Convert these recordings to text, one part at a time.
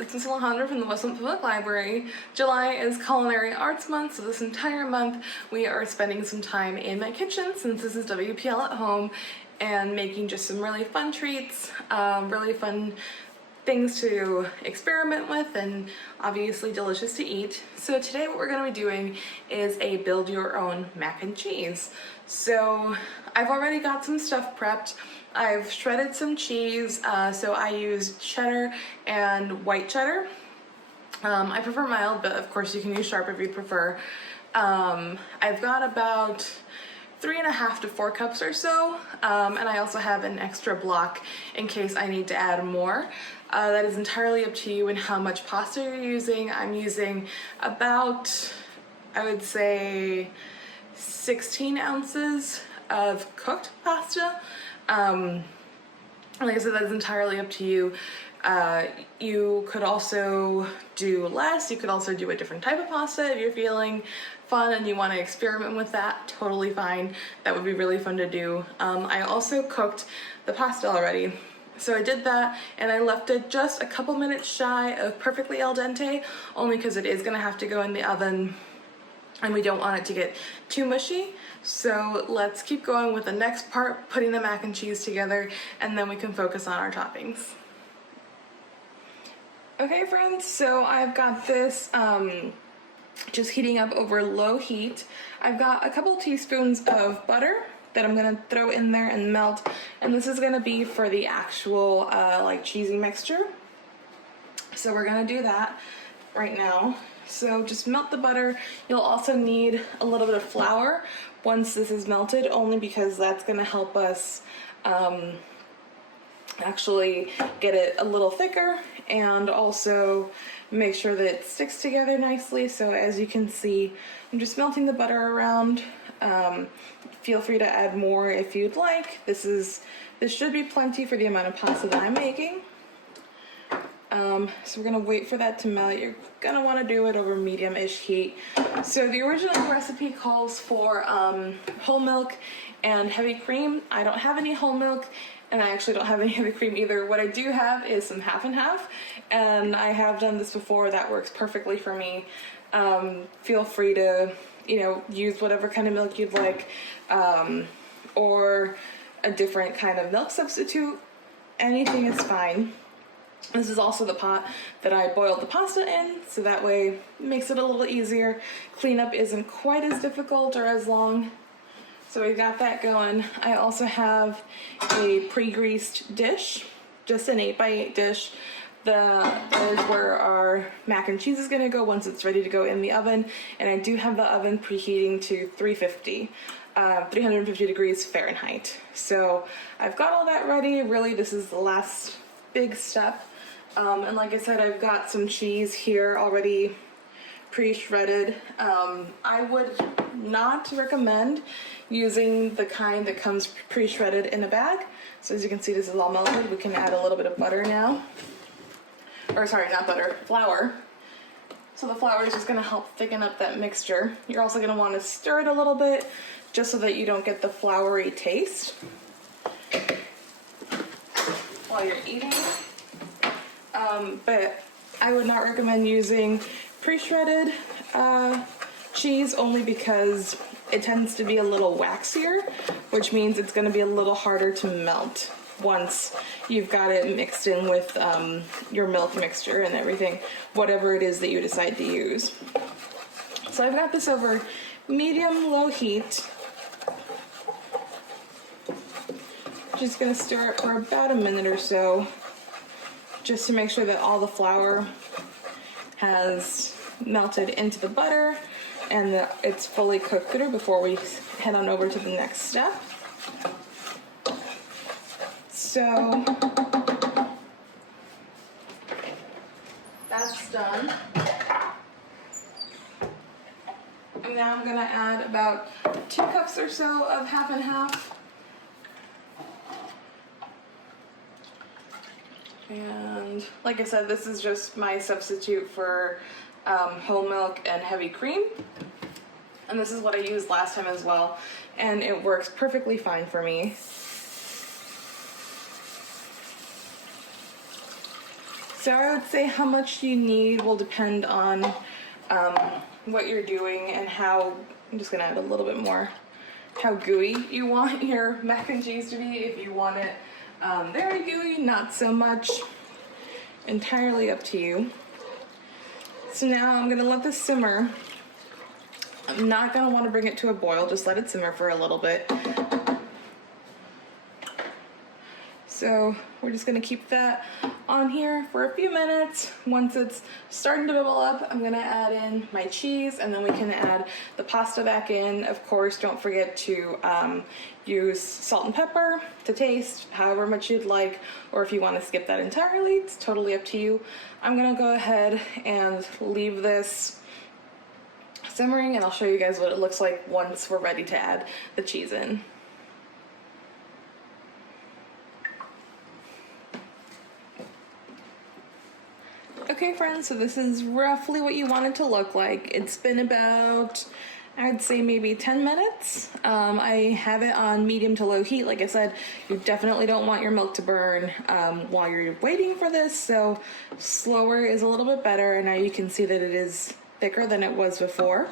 it's Miss Alejandra from the Westland Public Library. July is Culinary Arts Month, so this entire month we are spending some time in my kitchen since this is WPL at home and making just some really fun treats, really fun things to experiment with and obviously delicious to eat. So today what we're going to be doing is a build your own mac and cheese. So I've already got some stuff prepped. I've shredded some cheese, so I used cheddar and white cheddar. I prefer mild, but of course you can use sharp if you prefer. I've got about 3.5 to 4 cups or so, and I also have an extra block in case I need to add more. That is entirely up to you and how much pasta you're using. I'm using about, I would say, 16 ounces of cooked pasta. Like I said, that is entirely up to you. You could also do less. You could also do a different type of pasta if you're feeling fun and you want to experiment with that. Totally fine. That would be really fun to do. I also cooked the pasta already. So I did that and I left it just a couple minutes shy of perfectly al dente, only because it is going to have to go in the oven and we don't want it to get too mushy. So let's keep going with the next part, putting the mac and cheese together, and then we can focus on our toppings. Okay friends, so I've got this just heating up over low heat. I've got a couple teaspoons of butter that I'm gonna throw in there and melt, and this is gonna be for the actual like cheesy mixture. So we're gonna do that right now. So just melt the butter. You'll also need a little bit of flour once this is melted, only because that's gonna help us actually get it a little thicker and also make sure that it sticks together nicely. So as you can see, I'm just melting the butter around. Feel free to add more if you'd like. This should be plenty for the amount of pasta that I'm making. So we're gonna wait for that to melt. You're gonna want to do it over medium-ish heat. So the original recipe calls for whole milk and heavy cream. I don't have any whole milk, and I actually don't have any heavy cream either. What I do have is some half and half, and I have done this before. That works perfectly for me. Feel free to, use whatever kind of milk you'd like, or a different kind of milk substitute. Anything is fine. This is also the pot that I boiled the pasta in, so that way it makes it a little easier. Cleanup isn't quite as difficult or as long. So we got that going. I also have a pre-greased dish, just an 8x8 dish. That is where our mac and cheese is gonna go once it's ready to go in the oven. And I do have the oven preheating to 350 degrees Fahrenheit. So I've got all that ready. Really, this is the last big step. And like I said, I've got some cheese here already pre-shredded. I would not recommend using the kind that comes pre-shredded in a bag. So as you can see, this is all melted. We can add a little bit of butter now. Or sorry, not butter, flour. So the flour is just gonna help thicken up that mixture. You're also gonna wanna stir it a little bit just so that you don't get the floury taste while you're eating. But I would not recommend using pre-shredded cheese, only because it tends to be a little waxier, which means it's going to be a little harder to melt once you've got it mixed in with your milk mixture and everything, whatever it is that you decide to use. So I've got this over medium-low heat. Just going to stir it for about a minute or so, just to make sure that all the flour has melted into the butter and that it's fully cooked through before we head on over to the next step. So that's done. And now I'm gonna add about 2 cups or so of half and half. And like I said, this is just my substitute for whole milk and heavy cream. And this is what I used last time as well. And it works perfectly fine for me. So I would say how much you need will depend on what you're doing and how, I'm just gonna add a little bit more, how gooey you want your mac and cheese to be. If you want it very gooey, not so much, entirely up to you. So now I'm gonna let this simmer. I'm not gonna wanna bring it to a boil, just let it simmer for a little bit. So we're just gonna keep that on here for a few minutes. Once it's starting to bubble up, I'm gonna add in my cheese, and then we can add the pasta back in. Of course, don't forget to use salt and pepper to taste, however much you'd like, or if you wanna skip that entirely, it's totally up to you. I'm gonna go ahead and leave this simmering, and I'll show you guys what it looks like once we're ready to add the cheese in. Okay friends, so this is roughly what you want it to look like. It's been about, I'd say maybe 10 minutes. I have it on medium to low heat. Like I said, you definitely don't want your milk to burn while you're waiting for this, so slower is a little bit better. And now you can see that it is thicker than it was before,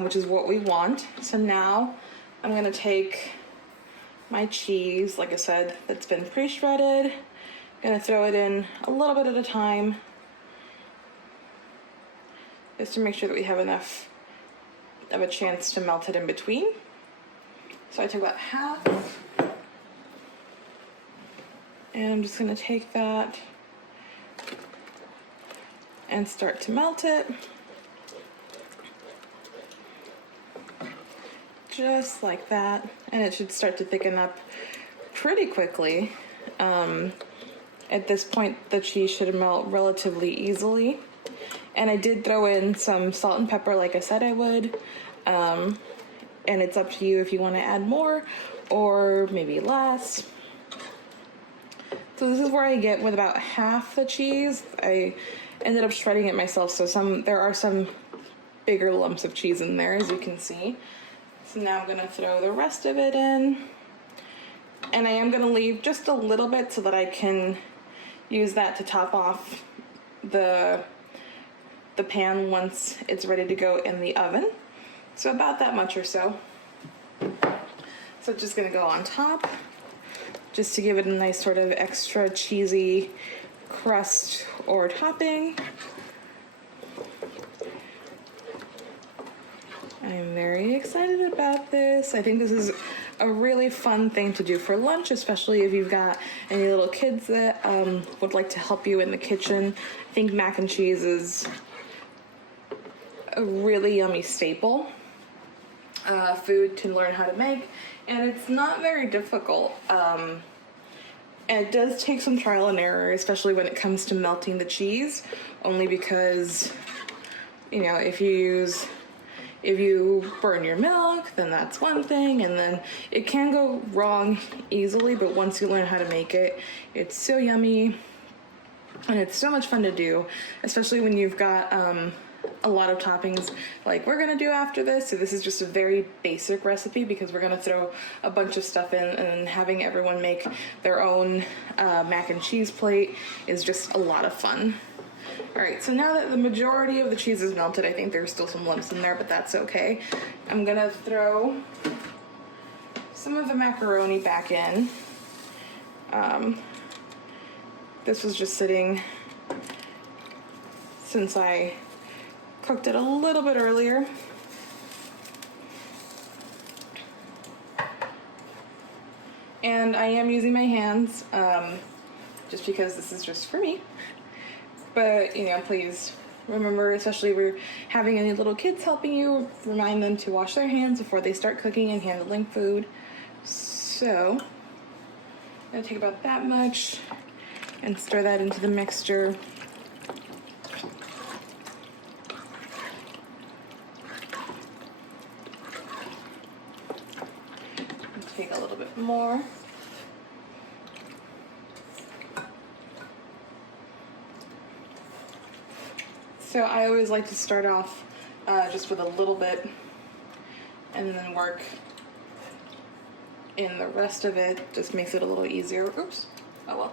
which is what we want. So now I'm gonna take my cheese, like I said, that's been pre-shredded. Gonna throw it in a little bit at a time, just to make sure that we have enough of a chance to melt it in between. So I took about half, and I'm just gonna take that and start to melt it. Just like that, and it should start to thicken up pretty quickly. At this point, the cheese should melt relatively easily. And I did throw in some salt and pepper like I said I would. And it's up to you if you want to add more or maybe less. So this is where I get with about half the cheese. I ended up shredding it myself, so there are some bigger lumps of cheese in there, as you can see. So now I'm gonna throw the rest of it in. And I am gonna leave just a little bit so that I can use that to top off the pan once it's ready to go in the oven. So about that much or so. So it's just gonna go on top, just to give it a nice sort of extra cheesy crust or topping. I'm very excited about this. I think this is a really fun thing to do for lunch, especially if you've got any little kids that would like to help you in the kitchen. I think mac and cheese is a really yummy staple food to learn how to make, and it's not very difficult. And it does take some trial and error, especially when it comes to melting the cheese, only because, you know, if you burn your milk, then that's one thing, and then it can go wrong easily, but once you learn how to make it, it's so yummy, and it's so much fun to do, especially when you've got a lot of toppings like we're gonna do after this. So this is just a very basic recipe because we're gonna throw a bunch of stuff in, and having everyone make their own mac and cheese plate is just a lot of fun. All right, so now that the majority of the cheese is melted, I think there's still some lumps in there, but that's okay. I'm gonna throw some of the macaroni back in. This was just sitting since I cooked it a little bit earlier. And I am using my hands, just because this is just for me. But, you know, please remember, especially if you're having any little kids helping you, remind them to wash their hands before they start cooking and handling food. So, I'm gonna take about that much and stir that into the mixture. Take a little bit more. So I always like to start off just with a little bit and then work in the rest of it. Just makes it a little easier. Oops. Oh well.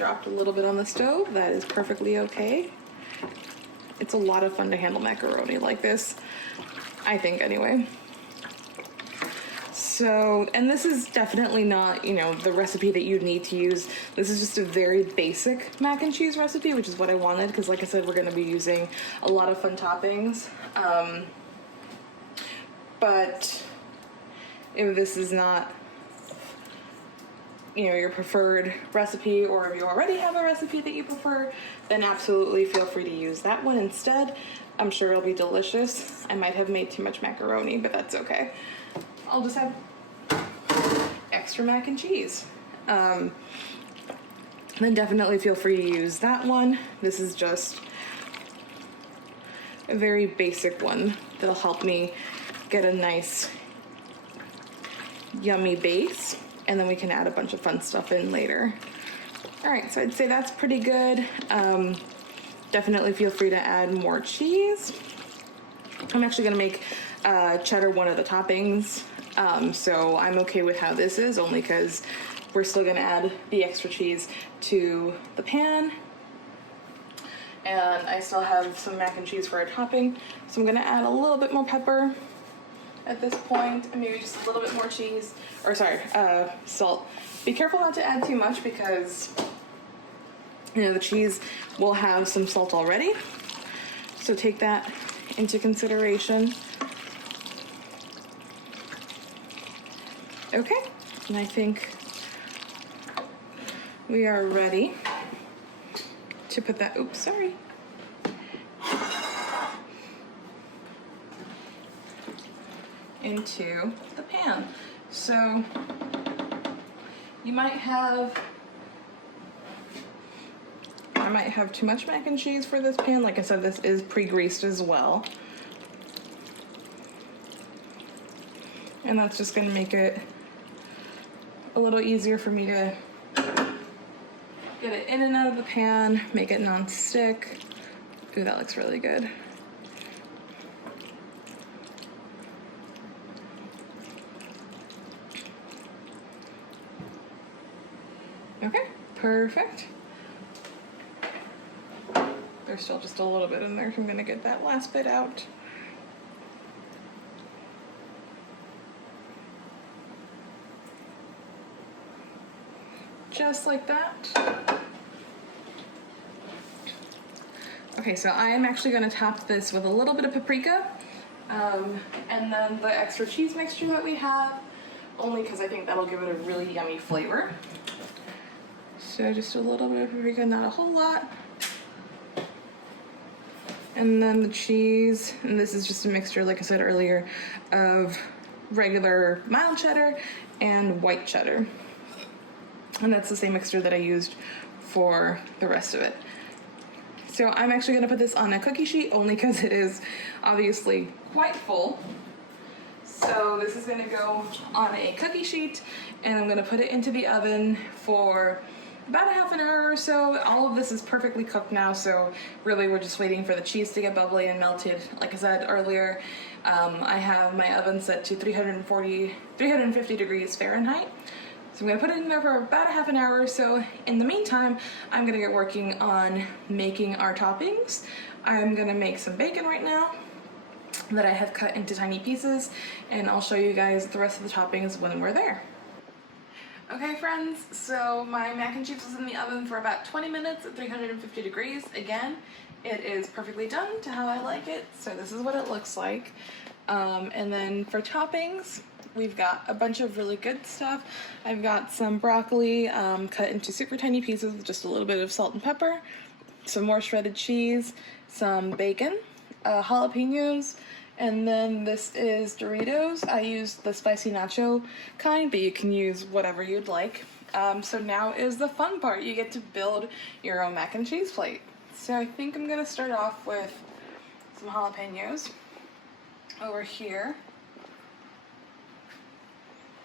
dropped a little bit on the stove. That is perfectly okay. It's a lot of fun to handle macaroni like this, I think anyway. So, and this is definitely not, you know, the recipe that you'd need to use. This is just a very basic mac and cheese recipe, which is what I wanted, because like I said, we're gonna be using a lot of fun toppings. But if this is not, you know, your preferred recipe, or if you already have a recipe that you prefer, then absolutely feel free to use that one instead. I'm sure it'll be delicious. I might have made too much macaroni, but that's okay. I'll just have extra mac and cheese. Then definitely feel free to use that one. This is just a very basic one that'll help me get a nice yummy base, and then we can add a bunch of fun stuff in later. All right, so I'd say that's pretty good. Definitely feel free to add more cheese. I'm actually gonna make cheddar one of the toppings, so I'm okay with how this is, only because we're still gonna add the extra cheese to the pan. And I still have some mac and cheese for a topping, so I'm gonna add a little bit more pepper at this point, and maybe just a little bit more cheese, or sorry, salt. Be careful not to add too much, because you know the cheese will have some salt already, so take that into consideration. Okay, and I think we are ready to put that, oops, sorry. Into the pan. So you might have, I might have too much mac and cheese for this pan. Like I said, this is pre-greased as well. And that's just gonna make it a little easier for me to get it in and out of the pan, make it non-stick. Ooh, that looks really good. Okay, perfect. There's still just a little bit in there, so I'm gonna get that last bit out. Just like that. Okay, so I am actually gonna top this with a little bit of paprika, and then the extra cheese mixture that we have, only because I think that'll give it a really yummy flavor. So just a little bit of paprika, not a whole lot. And then the cheese, and this is just a mixture, like I said earlier, of regular mild cheddar and white cheddar. And that's the same mixture that I used for the rest of it. So I'm actually gonna put this on a cookie sheet, only because it is obviously quite full. So this is gonna go on a cookie sheet, and I'm gonna put it into the oven for about a half an hour or so. All of this is perfectly cooked now, so really we're just waiting for the cheese to get bubbly and melted. Like I said earlier, I have my oven set to 350 degrees Fahrenheit. So I'm gonna put it in there for about a half an hour or so. In the meantime, I'm gonna get working on making our toppings. I'm gonna make some bacon right now that I have cut into tiny pieces, and I'll show you guys the rest of the toppings when we're there. Okay friends, so my mac and cheese was in the oven for about 20 minutes at 350 degrees. Again, it is perfectly done to how I like it, so this is what it looks like. And then for toppings, we've got a bunch of really good stuff. I've got some broccoli cut into super tiny pieces with just a little bit of salt and pepper, some more shredded cheese, some bacon, jalapenos, and then this is Doritos. I used the spicy nacho kind, but you can use whatever you'd like. So now is the fun part. You get to build your own mac and cheese plate. So I think I'm gonna start off with some jalapenos over here.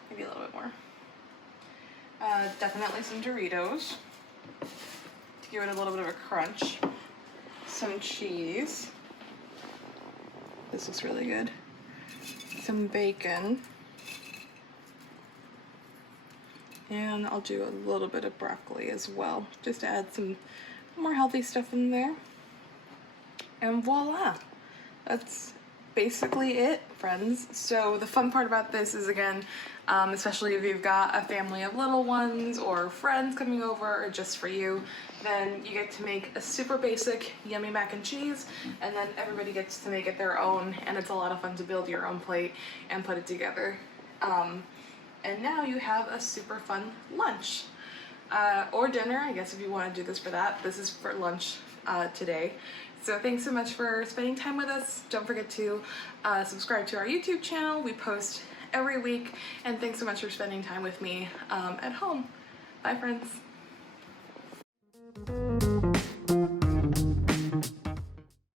Maybe a little bit more. Definitely some Doritos to give it a little bit of a crunch. Some cheese. This looks really good. Some bacon. And I'll do a little bit of broccoli as well, just to add some more healthy stuff in there. And voila, that's basically it, friends. So the fun part about this is, again, especially if you've got a family of little ones or friends coming over or just for you, then you get to make a super basic yummy mac and cheese, and then everybody gets to make it their own, and it's a lot of fun to build your own plate and put it together. And now you have a super fun lunch. Or dinner, I guess, if you want to do this for that. This is for lunch today. So thanks so much for spending time with us. Don't forget to subscribe to our YouTube channel. We post every week. And thanks so much for spending time with me at home. Bye, friends.